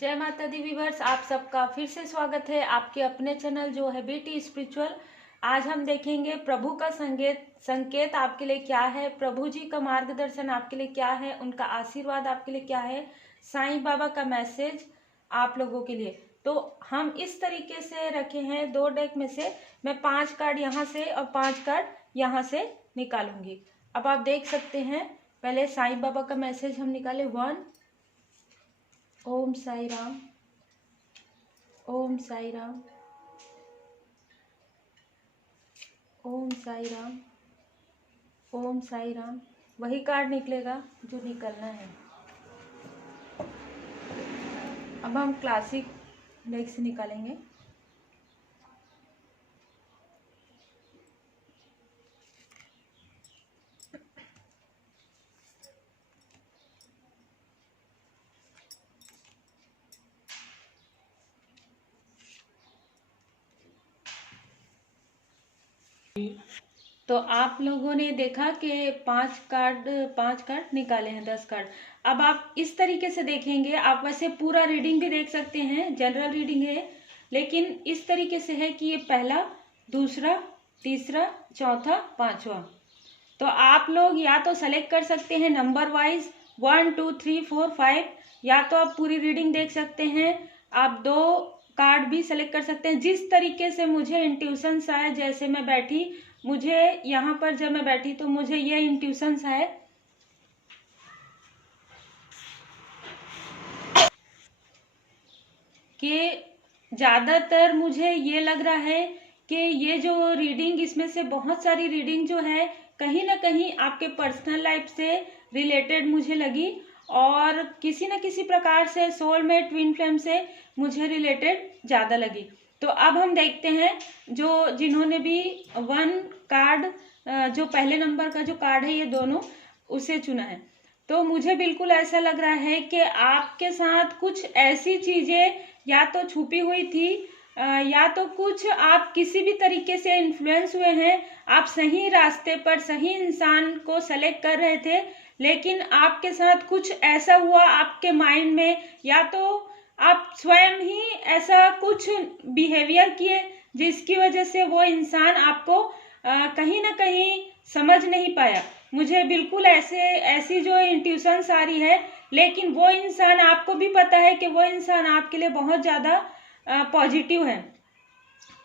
जय माता the viewers, आप सबका फिर से स्वागत है आपके अपने चैनल जो है बीटी स्पिरिचुअल। आज हम देखेंगे प्रभु का संकेत आपके लिए क्या है, प्रभु जी का मार्गदर्शन आपके लिए क्या है, उनका आशीर्वाद आपके लिए क्या है, साईं बाबा का मैसेज आप लोगों के लिए। तो हम इस तरीके से रखे हैं, दो डेक में से मैं 5 कार्ड यहाँ से और 5 कार्ड यहाँ से निकालूंगी। अब आप देख सकते हैं, पहले साईं बाबा का मैसेज हम निकाले 1। ओम साई राम, ओम साई राम, ओम साई राम, ओम साई राम। वही कार्ड निकलेगा जो निकलना है। अब हम क्लासिक डेक से निकालेंगे। तो आप लोगों ने देखा कि 5 कार्ड निकाले हैं, 10 कार्ड। अब आप इस तरीके से देखेंगे, आप वैसे पूरा रीडिंग भी देख सकते हैं, जनरल रीडिंग है, लेकिन इस तरीके से है कि ये पहला, दूसरा, तीसरा, चौथा, पांचवा। तो आप लोग या तो सेलेक्ट कर सकते हैं नंबर वाइज 1 2 3 4 5, या तो आप पूरी रीडिंग देख सकते हैं। आप 2 कार्ड भी सेलेक्ट कर सकते हैं। जिस तरीके से मुझे इंट्यूशंस आए, जैसे मैं बैठी, मुझे यहाँ पर जब मैं बैठी तो मुझे ये इंट्यूशंस आए कि ज़्यादातर मुझे ये लग रहा है कि ये जो रीडिंग, इसमें से बहुत सारी रीडिंग जो है कहीं ना कहीं आपके पर्सनल लाइफ से रिलेटेड मुझे लगी, और किसी न किसी प्रकार से सोलमेट, ट्विन फ्लेम से मुझे रिलेटेड ज़्यादा लगी। तो अब हम देखते हैं जो जिन्होंने भी 1 कार्ड, जो पहले नंबर का जो कार्ड है, ये दोनों उसे चुना है। तो मुझे बिल्कुल ऐसा लग रहा है कि आपके साथ कुछ ऐसी चीज़ें या तो छुपी हुई थी, या तो कुछ आप किसी भी तरीके से इन्फ्लुएंस हुए हैं। आप सही रास्ते पर सही इंसान को सेलेक्ट कर रहे थे, लेकिन आपके साथ कुछ ऐसा हुआ आपके माइंड में, या तो आप स्वयं ही ऐसा कुछ बिहेवियर किए जिसकी वजह से वो इंसान आपको कहीं ना कहीं समझ नहीं पाया। मुझे बिल्कुल ऐसी जो इंट्यूशंस आ रही है, लेकिन वो इंसान, आपको भी पता है कि वो इंसान आपके लिए बहुत ज़्यादा पॉजिटिव है।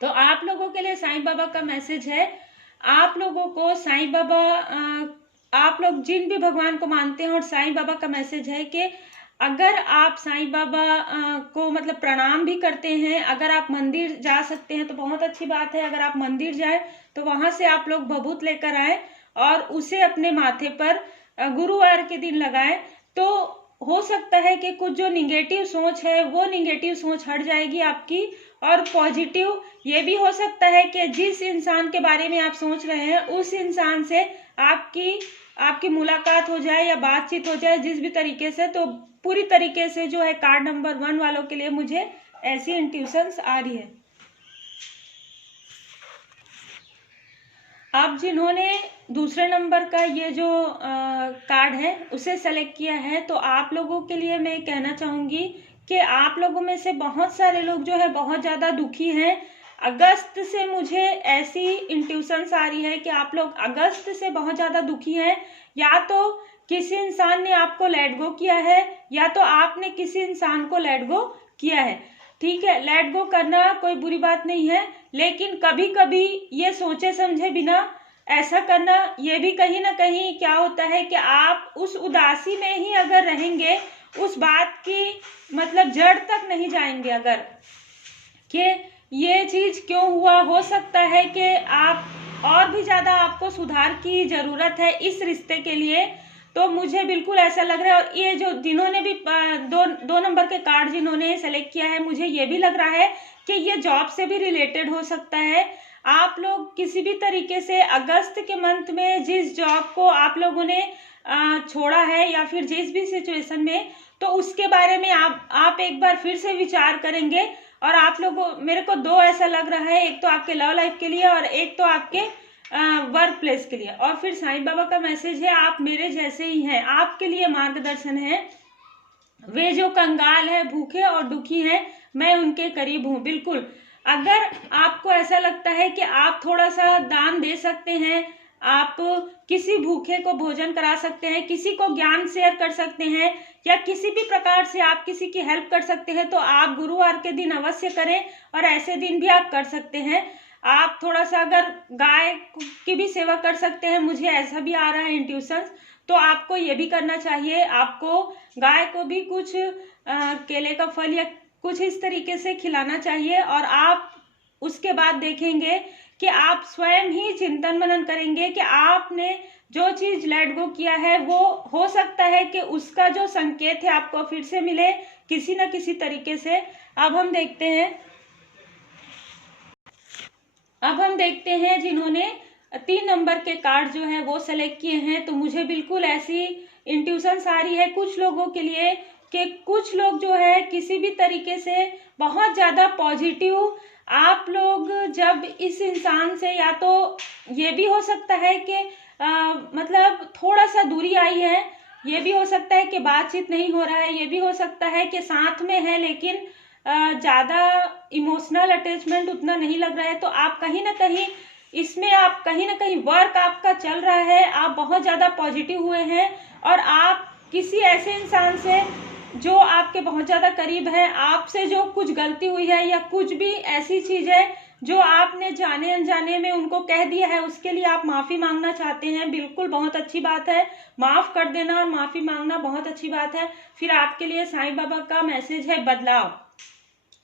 तो आप लोगों के लिए साईं बाबा का मैसेज है, आप लोगों को साईं बाबा, आप लोग जिन भी भगवान को मानते हैं, और साईं बाबा का मैसेज है कि अगर आप साईं बाबा को मतलब प्रणाम भी करते हैं, अगर आप मंदिर जा सकते हैं तो बहुत अच्छी बात है। अगर आप मंदिर जाए तो वहां से आप लोग भभूत लेकर आए और उसे अपने माथे पर गुरुवार के दिन लगाएं। तो हो सकता है कि कुछ जो निगेटिव सोच है, वो निगेटिव सोच हट जाएगी आपकी, और पॉजिटिव ये भी हो सकता है कि जिस इंसान के बारे में आप सोच रहे हैं उस इंसान से आपकी मुलाकात हो जाए या बातचीत हो जाए, जिस भी तरीके से। तो पूरी तरीके से जो है कार्ड नंबर 1 वालों के लिए मुझे ऐसी इंट्यूशंस आ रही है। अब जिन्होंने दूसरे नंबर का ये जो कार्ड है उसे सेलेक्ट किया है, तो आप लोगों के लिए मैं कहना चाहूंगी कि आप लोगों में से बहुत सारे लोग जो है बहुत ज़्यादा दुखी हैं। अगस्त से मुझे ऐसी इंट्यूशंस आ रही है कि आप लोग अगस्त से बहुत ज़्यादा दुखी हैं। या तो किसी इंसान ने आपको लेट गो किया है, या तो आपने किसी इंसान को लेट गो किया है। ठीक है, लेट गो करना कोई बुरी बात नहीं है, लेकिन कभी कभी ये सोचे समझे बिना ऐसा करना, ये भी कहीं ना कहीं क्या होता है कि आप उस उदासी में ही अगर रहेंगे, उस बात की मतलब जड़ तक नहीं जाएंगे, अगर कि ये चीज क्यों हुआ। हो सकता है कि आप और भी ज्यादा आपको सुधार की जरूरत है इस रिश्ते के लिए। तो मुझे बिल्कुल ऐसा लग रहा है, और ये जो जिन्होंने भी दो नंबर के कार्ड जिन्होंने सेलेक्ट किया है, मुझे ये भी लग रहा है कि ये जॉब से भी रिलेटेड हो सकता है। आप लोग किसी भी तरीके से अगस्त के मंथ में जिस जॉब को आप लोगों ने छोड़ा है, या फिर जिस भी सिचुएशन में, तो उसके बारे में आप एक बार फिर से विचार करेंगे। और आप लोगों, मेरे को 2 ऐसा लग रहा है, एक तो आपके लव लाइफ के लिए और एक तो आपके वर्क प्लेस के लिए। और फिर साईं बाबा का मैसेज है, आप मेरे जैसे ही हैं, आपके लिए मार्गदर्शन है वे जो कंगाल है, भूखे और दुखी हैं, मैं उनके करीब हूँ। बिल्कुल, अगर आपको ऐसा लगता है कि आप थोड़ा सा दान दे सकते हैं, आप किसी भूखे को भोजन करा सकते हैं, किसी को ज्ञान शेयर कर सकते हैं, या किसी भी प्रकार से आप किसी की हेल्प कर सकते हैं, तो आप गुरुवार के दिन अवश्य करें। और ऐसे दिन भी आप कर सकते हैं। आप थोड़ा सा अगर गाय की भी सेवा कर सकते हैं, मुझे ऐसा भी आ रहा है इंट्यूशन, तो आपको ये भी करना चाहिए। आपको गाय को भी कुछ केले का फल या कुछ इस तरीके से खिलाना चाहिए। और आप उसके बाद देखेंगे कि आप स्वयं ही चिंतन मनन करेंगे कि आपने जो चीज लेट गो किया है, वो हो सकता है कि उसका जो संकेत है आपको फिर से मिले किसी न किसी तरीके से। अब हम देखते हैं जिन्होंने 3 नंबर के कार्ड जो है वो सेलेक्ट किए हैं। तो मुझे बिल्कुल ऐसी इंट्यूशंस आ रही है कुछ लोगों के लिए कि कुछ लोग जो है किसी भी तरीके से बहुत ज्यादा पॉजिटिव, आप लोग जब इस इंसान से, या तो ये भी हो सकता है कि मतलब थोड़ा सा दूरी आई है, ये भी हो सकता है कि बातचीत नहीं हो रहा है, ये भी हो सकता है कि साथ में है लेकिन ज्यादा इमोशनल अटैचमेंट उतना नहीं लग रहा है। तो आप कहीं ना कहीं इसमें, आप कहीं ना कहीं वर्क आपका चल रहा है, आप बहुत ज्यादा पॉजिटिव हुए हैं, और आप किसी ऐसे इंसान से जो आपके बहुत ज्यादा करीब है, आपसे जो कुछ गलती हुई है या कुछ भी ऐसी चीज है जो आपने जाने अनजाने में उनको कह दिया है, उसके लिए आप माफी मांगना चाहते हैं। बिल्कुल, बहुत अच्छी बात है। माफ कर देना और माफी मांगना बहुत अच्छी बात है। फिर आपके लिए साईं बाबा का मैसेज है बदलाव।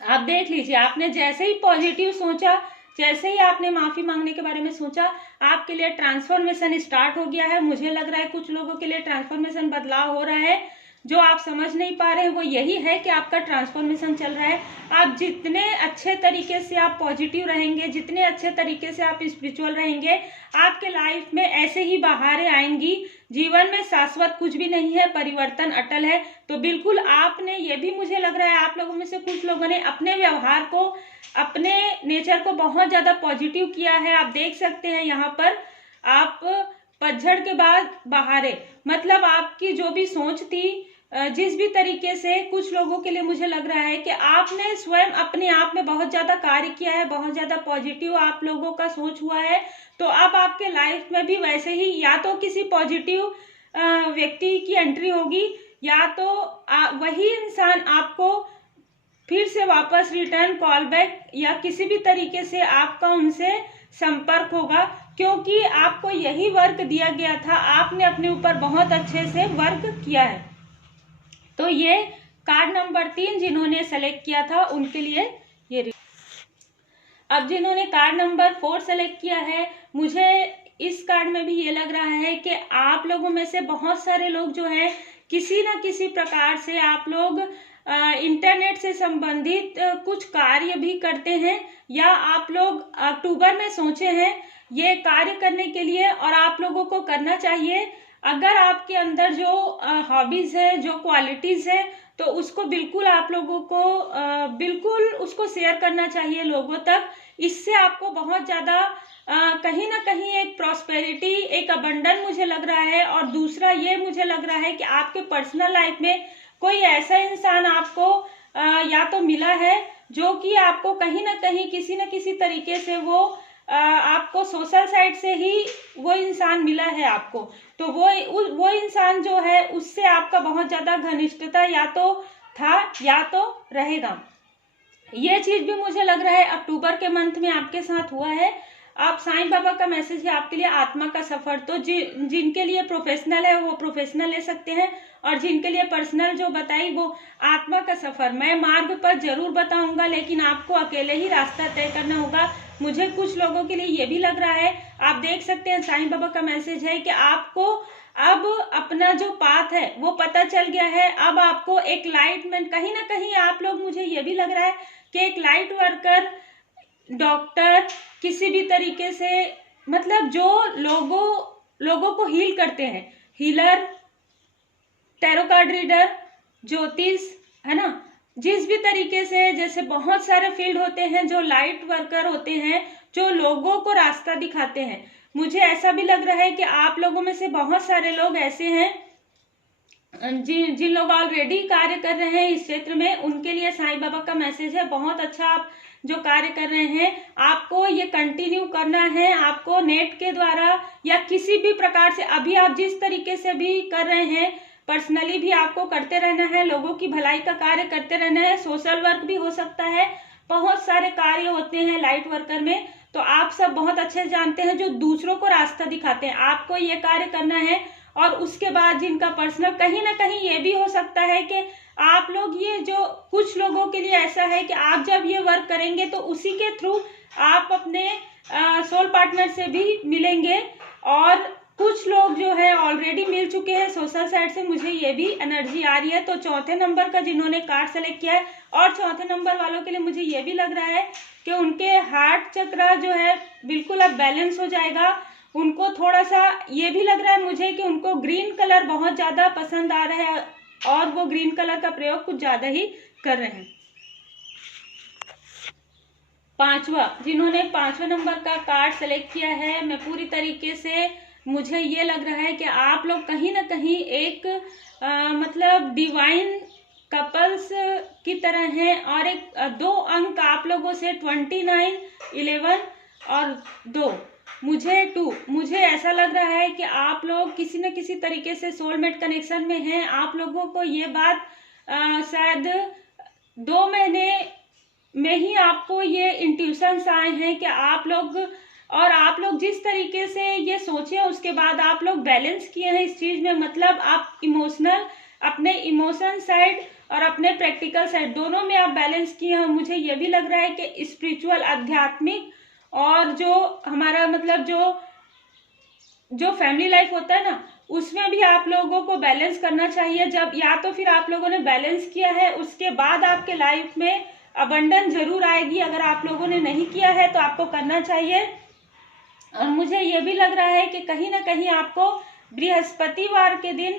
आप देख लीजिए, आपने जैसे ही पॉजिटिव सोचा, जैसे ही आपने माफी मांगने के बारे में सोचा, आपके लिए ट्रांसफॉर्मेशन स्टार्ट हो गया है। मुझे लग रहा है कुछ लोगों के लिए ट्रांसफॉर्मेशन, बदलाव हो रहा है। जो आप समझ नहीं पा रहे हैं वो यही है कि आपका ट्रांसफॉर्मेशन चल रहा है। आप जितने अच्छे तरीके से आप पॉजिटिव रहेंगे, जितने अच्छे तरीके से आप स्पिरिचुअल रहेंगे, आपके लाइफ में ऐसे ही बहारें आएंगी। जीवन में शाश्वत कुछ भी नहीं है, परिवर्तन अटल है। तो बिल्कुल आपने, ये भी मुझे लग रहा है आप लोगों में से कुछ लोगों ने अपने व्यवहार को, अपने नेचर को बहुत ज्यादा पॉजिटिव किया है। आप देख सकते हैं यहाँ पर, आप पतझड़ के बाद बहारें, मतलब आपकी जो भी सोच थी, जिस भी तरीके से, कुछ लोगों के लिए मुझे लग रहा है कि आपने स्वयं अपने आप में बहुत ज्यादा कार्य किया है, बहुत ज्यादा पॉजिटिव आप लोगों का सोच हुआ है। तो अब आपके लाइफ में भी वैसे ही, या तो किसी पॉजिटिव व्यक्ति की एंट्री होगी, या तो वही इंसान आपको फिर से वापस रिटर्न कॉल बैक, या किसी भी तरीके से आपका उनसे संपर्क होगा, क्योंकि आपको यही वर्क दिया गया था। आपने अपने ऊपर बहुत अच्छे से वर्क किया है। तो ये कार्ड नंबर 3 जिन्होंने सेलेक्ट किया था उनके लिए ये। अब जिन्होंने कार्ड नंबर 4 सेलेक्ट किया है, मुझे इस कार्ड में भी ये लग रहा है कि आप लोगों में से बहुत सारे लोग जो हैं, किसी न किसी प्रकार से आप लोग इंटरनेट से संबंधित कुछ कार्य भी करते हैं, या आप लोग अक्टूबर में सोचे हैं ये कार्य करने के लिए, और आप लोगों को करना चाहिए। अगर आपके अंदर जो हॉबीज है, जो क्वालिटीज है, तो उसको बिल्कुल आप लोगों को बिल्कुल उसको शेयर करना चाहिए लोगों तक। इससे आपको बहुत ज्यादा कहीं ना कहीं एक प्रॉस्पेरिटी, एक अबंडन मुझे लग रहा है। और दूसरा ये मुझे लग रहा है कि आपके पर्सनल लाइफ में कोई ऐसा इंसान आपको या तो मिला है जो कि आपको कहीं ना कहीं किसी न किसी तरीके से वो आपको सोशल साइड से ही वो इंसान मिला है आपको। तो वो इंसान जो है, उससे आपका बहुत ज्यादा घनिष्ठता या तो था या तो रहेगा। ये चीज भी मुझे लग रहा है अक्टूबर के मंथ में आपके साथ हुआ है। आप साईं बाबा का मैसेज है आपके लिए आत्मा का सफर। तो जिनके लिए प्रोफेशनल है वो प्रोफेशनल ले सकते हैं, और जिनके लिए पर्सनल जो बताई वो आत्मा का सफर। मैं मार्ग पर जरूर बताऊंगा, लेकिन आपको अकेले ही रास्ता तय करना होगा। मुझे कुछ लोगों के लिए ये भी लग रहा है, आप देख सकते हैं साईं बाबा का मैसेज है कि आपको अब अपना जो पाथ है वो पता चल गया है। अब आपको एक लाइट मैन, कहीं ना कहीं आप लोग, मुझे ये भी लग रहा है कि एक लाइट वर्कर, डॉक्टर, किसी भी तरीके से, मतलब जो लोगों को हील करते हैं, हीलर, टैरो कार्ड रीडर, ज्योतिष, है ना, जिस भी तरीके से, जैसे बहुत सारे फील्ड होते हैं जो लाइट वर्कर होते हैं, जो लोगों को रास्ता दिखाते हैं। मुझे ऐसा भी लग रहा है कि आप लोगों में से बहुत सारे लोग ऐसे हैं जिन लोग ऑलरेडी कार्य कर रहे हैं इस क्षेत्र में, उनके लिए साईं बाबा का मैसेज है। बहुत अच्छा आप जो कार्य कर रहे हैं, आपको ये कंटिन्यू करना है। आपको नेट के द्वारा या किसी भी प्रकार से, अभी आप जिस तरीके से भी कर रहे हैं, पर्सनली भी आपको करते रहना है। लोगों की भलाई का कार्य करते रहना है। सोशल वर्क भी हो सकता है, बहुत सारे कार्य होते हैं लाइट वर्कर में, तो आप सब बहुत अच्छे जानते हैं, जो दूसरों को रास्ता दिखाते हैं। आपको ये कार्य करना है। और उसके बाद जिनका पर्सनल, कहीं ना कहीं ये भी हो सकता है कि आप लोग, ये जो कुछ लोगों के लिए ऐसा है कि आप जब ये वर्क करेंगे तो उसी के थ्रू आप अपने सोल पार्टनर से भी मिलेंगे। और कुछ लोग जो है ऑलरेडी मिल चुके हैं सोशल साइड से, मुझे ये भी एनर्जी आ रही है। तो चौथे नंबर का जिन्होंने कार्ड सेलेक्ट किया है, और चौथे नंबर वालों के लिए मुझे ये भी लग रहा है कि उनके हार्ट चक्र जो है बिल्कुल अब बैलेंस हो जाएगा। उनको थोड़ा सा ये भी लग रहा है मुझे कि उनको ग्रीन कलर बहुत ज्यादा पसंद आ रहा है, और वो ग्रीन कलर का प्रयोग कुछ ज्यादा ही कर रहे हैं। पांचवा, जिन्होंने 5वें नंबर का कार्ड सेलेक्ट किया है, मैं पूरी तरीके से, मुझे ये लग रहा है कि आप लोग कहीं ना कहीं एक मतलब डिवाइन कपल्स की तरह हैं। और एक 2 अंक आप लोगों से 29, 11 और 2, मुझे 2, मुझे ऐसा लग रहा है कि आप लोग किसी न किसी तरीके से सोलमेट कनेक्शन में हैं। आप लोगों को ये बात शायद 2 महीने में ही आपको ये इंट्यूशंस आए हैं कि आप लोग, और आप लोग जिस तरीके से ये सोचे उसके बाद आप लोग बैलेंस किए हैं इस चीज में। मतलब आप इमोशनल, अपने इमोशन साइड और अपने प्रैक्टिकल साइड दोनों में आप बैलेंस किए हैं। मुझे ये भी लग रहा है कि स्पिरिचुअल, आध्यात्मिक, और जो हमारा मतलब जो फैमिली लाइफ होता है ना, उसमें भी आप लोगों को बैलेंस करना चाहिए। जब या तो फिर आप लोगों ने बैलेंस किया है, उसके बाद आपके लाइफ में अबंडन जरूर आएगी। अगर आप लोगों ने नहीं किया है तो आपको करना चाहिए। और मुझे ये भी लग रहा है कि कहीं ना कहीं आपको बृहस्पतिवार के दिन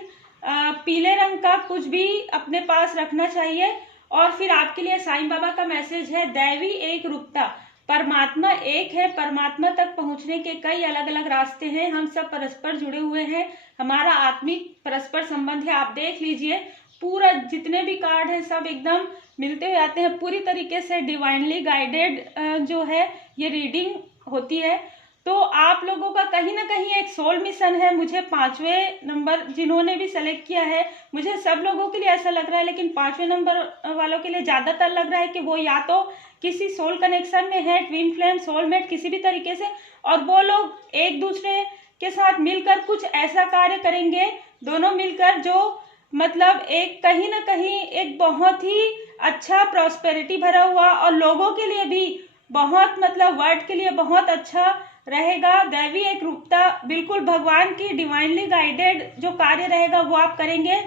पीले रंग का कुछ भी अपने पास रखना चाहिए। और फिर आपके लिए साईं बाबा का मैसेज है, दैवी एक रूपता, परमात्मा एक है। परमात्मा तक पहुंचने के कई अलग अलग रास्ते हैं। हम सब परस्पर जुड़े हुए हैं, हमारा आत्मिक परस्पर संबंध है। आप देख लीजिए, पूरा जितने भी कार्ड हैं सब एकदम मिलते हुए आते हैं। पूरी तरीके से डिवाइनली गाइडेड जो है ये रीडिंग होती है। तो आप लोगों का कहीं ना कहीं एक सोल मिशन है। मुझे 5वें नंबर जिन्होंने भी सेलेक्ट किया है, मुझे सब लोगों के लिए ऐसा लग रहा है, लेकिन 5वें नंबर वालों के लिए ज्यादातर लग रहा है कि वो या तो किसी सोल कनेक्शन में है, ट्विन फ्लेम, सोलमेट, किसी भी तरीके से, और वो लोग एक दूसरे के साथ मिलकर कुछ ऐसा कार्य करेंगे, दोनों मिलकर, जो मतलब एक कहीं ना कहीं एक बहुत ही अच्छा प्रॉस्पेरिटी भरा हुआ, और लोगों के लिए भी बहुत, मतलब वर्ल्ड के लिए बहुत अच्छा रहेगा। दैवी एक रूपता, बिल्कुल भगवान की डिवाइनली गाइडेड जो कार्य रहेगा वो आप करेंगे।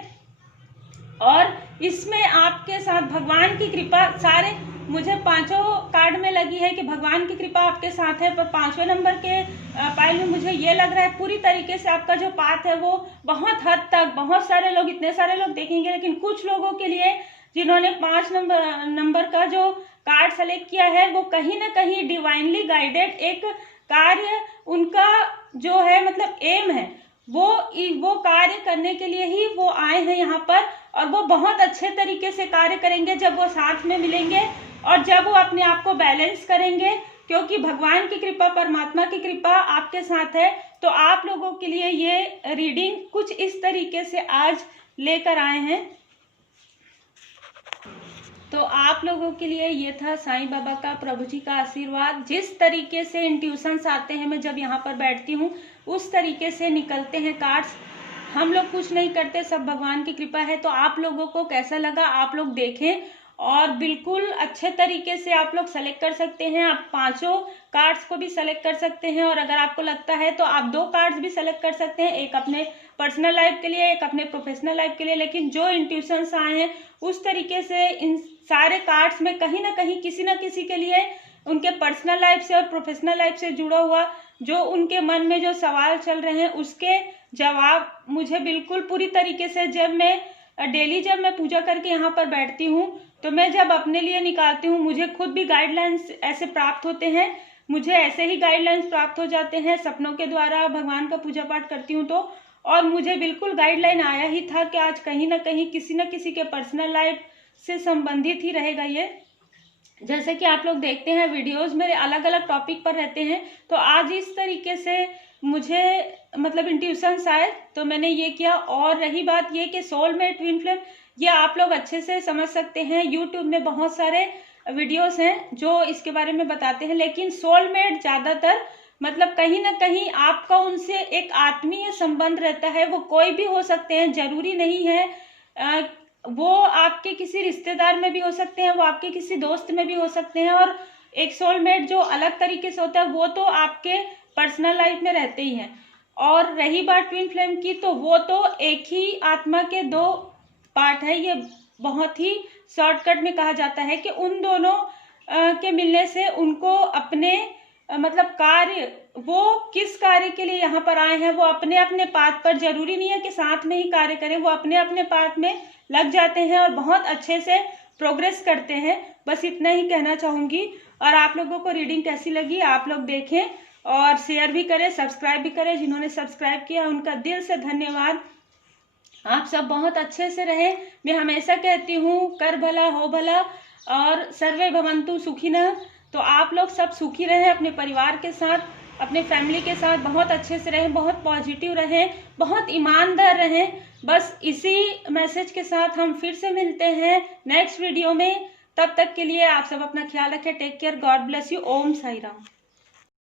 और इसमें आपके साथ भगवान की कृपा, सारे मुझे 5 कार्ड में लगी है कि भगवान की कृपा आपके साथ है। पर 5वें नंबर के पाइल में मुझे ये लग रहा है पूरी तरीके से आपका जो पाथ है वो बहुत हद तक, बहुत सारे लोग, इतने सारे लोग देखेंगे, लेकिन कुछ लोगों के लिए जिन्होंने 5 नंबर का जो कार्ड सेलेक्ट किया है, वो कहीं ना कहीं डिवाइनली गाइडेड एक कार्य उनका जो है, मतलब एम है, वो कार्य करने के लिए ही वो आए हैं यहाँ पर। और वो बहुत अच्छे तरीके से कार्य करेंगे जब वो साथ में मिलेंगे और जब वो अपने आप को बैलेंस करेंगे, क्योंकि भगवान की कृपा, परमात्मा की कृपा आपके साथ है। तो आप लोगों के लिए ये रीडिंग कुछ इस तरीके से आज लेकर आए हैं। तो आप लोगों के लिए ये था साईं बाबा का, प्रभु जी का आशीर्वाद। जिस तरीके से इंट्यूशंस आते हैं, मैं जब यहाँ पर बैठती हूँ उस तरीके से निकलते हैं कार्ड्स। हम लोग कुछ नहीं करते, सब भगवान की कृपा है। तो आप लोगों को कैसा लगा आप लोग देखें, और बिल्कुल अच्छे तरीके से आप लोग सेलेक्ट कर सकते हैं। आप 5 कार्ड्स को भी सेलेक्ट कर सकते हैं, और अगर आपको लगता है तो आप 2 कार्ड्स भी सेलेक्ट कर सकते हैं, एक अपने पर्सनल लाइफ के लिए, एक अपने प्रोफेशनल लाइफ के लिए। लेकिन जो इंट्यूशंस आए हैं उस तरीके से इन सारे कार्ड्स में कहीं ना कहीं किसी न किसी के लिए उनके पर्सनल लाइफ से और प्रोफेशनल लाइफ से जुड़ा हुआ जो उनके मन में जो सवाल चल रहे हैं उसके जवाब मुझे बिल्कुल पूरी तरीके से, जब मैं डेली जब मैं पूजा करके यहाँ पर बैठती हूँ तो मैं जब अपने लिए निकालती हूँ, मुझे खुद भी गाइडलाइंस ऐसे प्राप्त होते हैं। मुझे ऐसे ही गाइडलाइंस प्राप्त हो जाते हैं सपनों के द्वारा, भगवान का पूजा पाठ करती हूँ तो। और मुझे बिल्कुल गाइडलाइन आया ही था कि आज कहीं ना कहीं किसी न किसी के पर्सनल लाइफ से संबंधित ही रहेगा ये। जैसे कि आप लोग देखते हैं वीडियोस मेरे अलग अलग टॉपिक पर रहते हैं, तो आज इस तरीके से मुझे मतलब इंट्यूशंस आए तो मैंने ये किया। और रही बात ये कि सोलमेट ट्विन फ्लेम, ये आप लोग अच्छे से समझ सकते हैं, यूट्यूब में बहुत सारे वीडियोस हैं जो इसके बारे में बताते हैं, लेकिन सोलमेट ज़्यादातर मतलब कहीं ना कहीं आपका उनसे एक आत्मीय संबंध रहता है। वो कोई भी हो सकते हैं, जरूरी नहीं है वो आपके किसी रिश्तेदार में भी हो सकते हैं, वो आपके किसी दोस्त में भी हो सकते हैं। और एक सोलमेट जो अलग तरीके से होता है वो तो आपके पर्सनल लाइफ में रहते ही हैं। और रही बात ट्विन फ्लेम की, तो वो तो एक ही आत्मा के दो पार्ट है। ये बहुत ही शॉर्टकट में कहा जाता है कि उन दोनों के मिलने से उनको अपने मतलब कार्य, वो किस कार्य के लिए यहाँ पर आए हैं वो अपने अपने पाथ पर, जरूरी नहीं है कि साथ में ही कार्य करें, वो अपने अपने पाथ में लग जाते हैं और बहुत अच्छे से प्रोग्रेस करते हैं। बस इतना ही कहना चाहूँगी। और आप लोगों को रीडिंग कैसी लगी आप लोग देखें और शेयर भी करें, सब्सक्राइब भी करें। जिन्होंने सब्सक्राइब किया उनका दिल से धन्यवाद। आप सब बहुत अच्छे से रहें। मैं हमेशा कहती हूँ कर भला हो भला और सर्वे भवन्तु सुखिनः। तो आप लोग सब सुखी रहें, अपने परिवार के साथ, अपने फैमिली के साथ बहुत अच्छे से रहें, बहुत पॉजिटिव रहें, बहुत ईमानदार रहें। बस इसी मैसेज के साथ हम फिर से मिलते हैं नेक्स्ट वीडियो में। तब तक के लिए आप सब अपना ख्याल रखें। Take care, God bless you. Om Sai Ram.